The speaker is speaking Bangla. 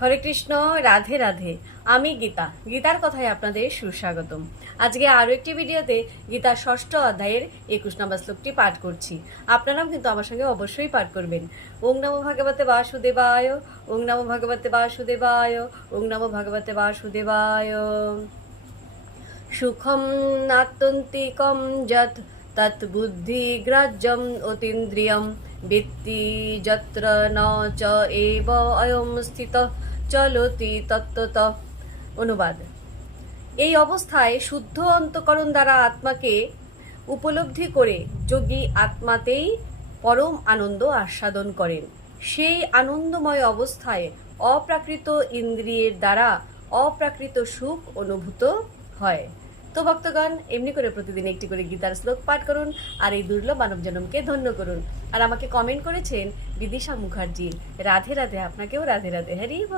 হরে কৃষ্ণ, রাধে রাধে। আমি গীতা, গীতার কথায় আপনাদের সুস্বাগতম। আজকে আরও একটি ভিডিওতে গীতার 6ষ্ঠ অধ্যায়ের 21 নম্বর শ্লোকটি পাঠ করছি। আপনারাও কিন্তু আমার সঙ্গে অবশ্যই পাঠ করবেন। ওং নমো ভগবতে বাসুদেবায়, ওং নমো ভগবতে বাসুদেবায়, ওং নমো ভগবতে বাসুদেবায়। সুখম নাত্যন্তিকম যৎ তৎ বুদ্ধিগ্রাহ্যম অতীন্দ্রিয়ম বিত্তি যত্র ন চ এব অয়ম স্থিতঃ চলতি তত্ত্বতঃ। অনুবাদ: এই অবস্থায় শুদ্ধ অন্তঃকরণ দ্বারা আত্মাকে উপলব্ধি করে যোগী আত্মাতেই পরম আনন্দ আস্বাদন করেন। সেই আনন্দময় অবস্থায় অপ্রাকৃত ইন্দ্রিয়ের দ্বারা অপ্রাকৃত সুখ অনুভূত হয়। তো ভক্তগণ, এমনি করে প্রতিদিন একটি করে গীতার শ্লোক পাঠ করুন আর এই দুর্লভ মানব জন্মকে ধন্য করুন। আর আমাকে কমেন্ট করেছেন বিদিশা মুখার্জি, রাধে রাধে। আপনাকেও রাধে রাধে। হরি বল।